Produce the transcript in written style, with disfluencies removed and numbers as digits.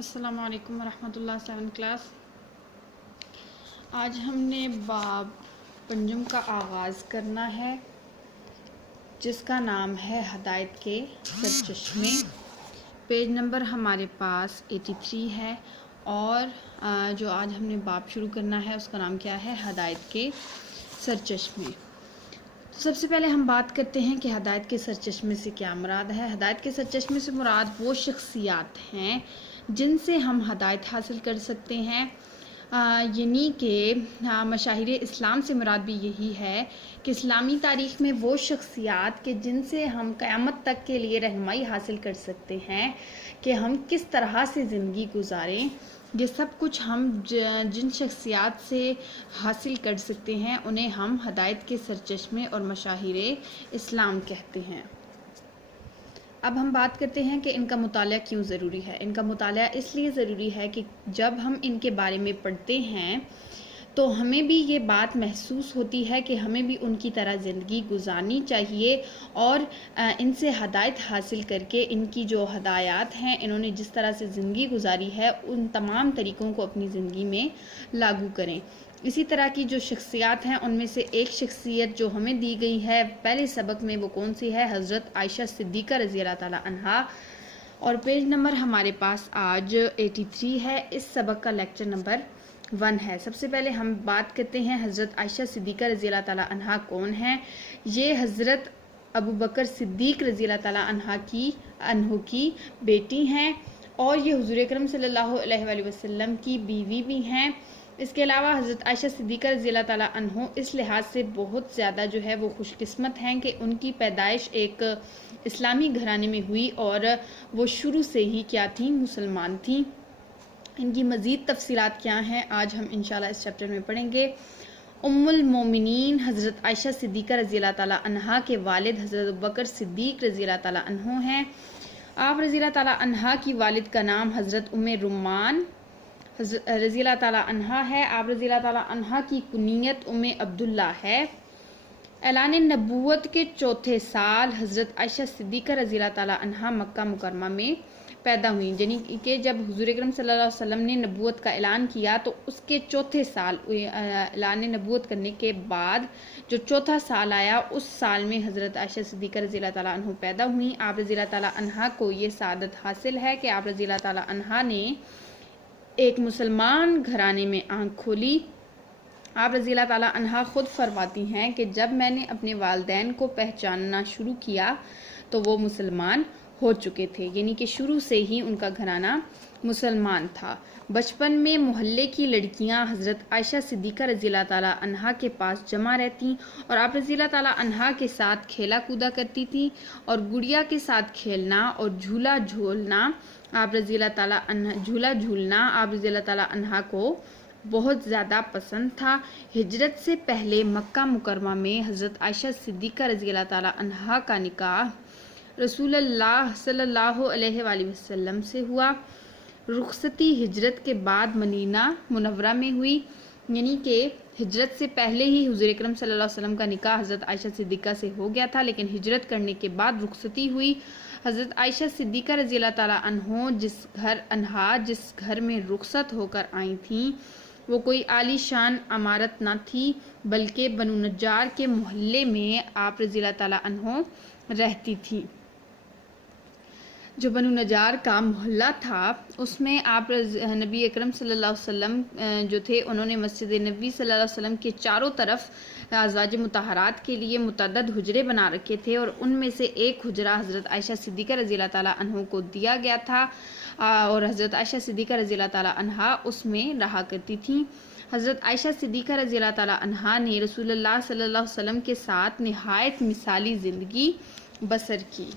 السلام علیکم ورحمۃ اللہ. 7 کلاس. آج ہم نے باب پنجم کا آغاز کرنا ہے جس کا نام ہے ہدایت کے سرچشمے. پیج نمبر ہمارے پاس 83 ہے اور جو آج ہم نے باب شروع کرنا ہے اس کا نام کیا ہے؟ ہدایت کے سرچشمے. سب سے پہلے ہم بات کرتے ہیں کہ ہدایت کے سرچشمے سے کیا مراد ہے. ہدایت کے سرچشمے سے مراد وہ شخصیات ہیں جن سے ہم ہدایت حاصل کر سکتے ہیں، یعنی کہ مشاہیر اسلام سے مراد بھی یہی ہے کہ اسلامی تاریخ میں وہ شخصیات کہ جن سے ہم قیامت تک کے لیے رہنمائی حاصل کر سکتے ہیں کہ ہم کس طرح سے زندگی گزاریں. یہ سب کچھ ہم جن شخصیات سے حاصل کر سکتے ہیں انہیں ہم ہدایت کے سرچشمے اور مشاہیر اسلام کہتے ہیں. اب ہم بات کرتے ہیں کہ ان کا مطالعہ کیوں ضروری ہے. ان کا مطالعہ اس لیے ضروری ہے کہ جب ہم ان کے بارے میں پڑھتے ہیں تو ہمیں بھی یہ بات محسوس ہوتی ہے کہ ہمیں بھی ان کی طرح زندگی گزارنی چاہیے اور ان سے ہدایت حاصل کر کے ان کی جو ہدایات ہیں، انہوں نے جس طرح سے زندگی گزاری ہے، ان تمام طریقوں کو اپنی زندگی میں لاگو کریں. اسی طرح کی جو شخصیات ہیں ان میں سے ایک شخصیت جو ہمیں دی گئی ہے پہلے سبق میں، وہ کون سی ہے؟ حضرت عائشہ صدیقہ رضی اللہ تعالی عنہا. اور پیج نمبر ہمارے پاس آج 83 ہے. اس سبق کا لیکچر نمبر 1 ہے. سب سے پہلے ہم بات کرتے ہیں حضرت عائشہ صدیقہ رضی اللہ تعالی عنہا کون ہیں. یہ حضرت ابو بکر صدیق رضی اللہ تعالی عنہ کی بیٹی ہیں اور یہ حضور اکرم صلی اللہ علیہ وآلہ وسلم کی بیوی بھی ہیں. اس کے علاوہ حضرت عائشہ صدیقہ رضی اللہ تعالی عنہ اس لحاظ سے بہت زیادہ جو ہے وہ خوش قسمت ہیں کہ ان کی پیدائش ایک اسلامی گھرانے میں ہوئی اور وہ شروع سے ہی کیا تھیں؟ مسلمان تھیں. ان کی مزید تفصیلات کیا ہیں آج ہم انشاءاللہ اس چیپٹر میں پڑھیں گے. ام المومنین حضرت عائشہ صدیقہ رضی اللہ تعالی عنہا کے والد حضرت ابو بکر صدیق رضی اللہ تعالی عنہ ہیں. آپ رضی اللہ تعالی عنہا کی والد کا نام حضرت ام رومان رضی اللہ تعالی عنہا ہے. آپ رضی اللہ تعالی عنہا کی کنیت ام عبداللہ ہے. اعلان نبوت کے چوتھے سال حضرت عائشہ صدیقہ رضی اللہ تعالی عنہا مکہ مکرمہ میں پیدا ہوئی، یعنی کہ جب حضور اکرم صلی اللہ علیہ وسلم نے نبوت کا اعلان کیا تو اس کے چوتھے سال، اعلان نبوت کرنے کے بعد جو چوتھا سال آیا اس سال میں حضرت عائشہ صدیقہ رضی اللہ تعالیٰ عنہ پیدا ہوئی. آپ رضی اللہ تعالیٰ عنہ کو یہ سعادت حاصل ہے کہ آپ رضی اللہ تعالیٰ عنہ نے ایک مسلمان گھرانے میں آنکھ کھولی. آپ رضی اللہ تعالیٰ عنہ خود فرماتی ہیں کہ جب میں نے اپنے والدین کو پہچاننا شروع کیا تو وہ مسلمان ہو چکے تھے، یعنی کہ شروع سے ہی ان کا گھرانہ مسلمان تھا. بچپن میں محلے کی لڑکیاں حضرت عائشہ صدیقہ رضی اللہ تعالیٰ عنہا کے پاس جمع رہتی اور آپ رضی اللہ تعالیٰ عنہا کے ساتھ کھیلا کودا کرتی تھی اور گڑیا کے ساتھ کھیلنا اور جھولا جھولنا آپ رضی اللہ تعالیٰ عنہا کو بہت زیادہ پسند تھا. ہجرت سے پہلے مکہ مکرمہ میں حضرت عائشہ صدیقہ رضی اللہ تعالیٰ عنہا کا نکاح رسول اللہ صلی اللہ علیہ وآلہ وسلم سے ہوا. رخصتی ہجرت کے بعد مدینہ منورہ میں ہوئی، یعنی کہ ہجرت سے پہلے ہی حضور اکرم صلی اللہ علیہ وسلم کا نکاح حضرت عائشہ صدیقہ سے ہو گیا تھا، لیکن ہجرت کرنے کے بعد رخصتی ہوئی. حضرت عائشہ صدیقہ رضی اللہ تعالیٰ عنہ جس گھر میں رخصت ہو کر آئی تھیں وہ کوئی عالی شان عمارت نہ تھی بلکہ بنو نجار کے محلے میں آپ رضی اللہ تعالیٰ عنہ رہتی تھی. جو بنو نجار کا محلہ تھا اس میں آپ نبی اکرم صلی اللہ علیہ وسلم جو تھے انہوں نے مسجد نبی صلی اللہ علیہ وسلم کے چاروں طرف ازواج مطہرات کے لیے متعدد حجرے بنا رکھے تھے اور ان میں سے ایک حجرہ حضرت عائشہ صدیقہ رضی اللہ تعالیٰ عنہ کو دیا گیا تھا اور حضرت عائشہ صدیقہ رضی اللہ تعالیٰ عنہ اس میں رہا کرتی تھیں. حضرت عائشہ صدیقہ رضی اللہ تعالیٰ عنہ نے رسول اللہ صلی اللہ علیہ وسلم کے ساتھ نہایت مثالی زندگی بسر کی.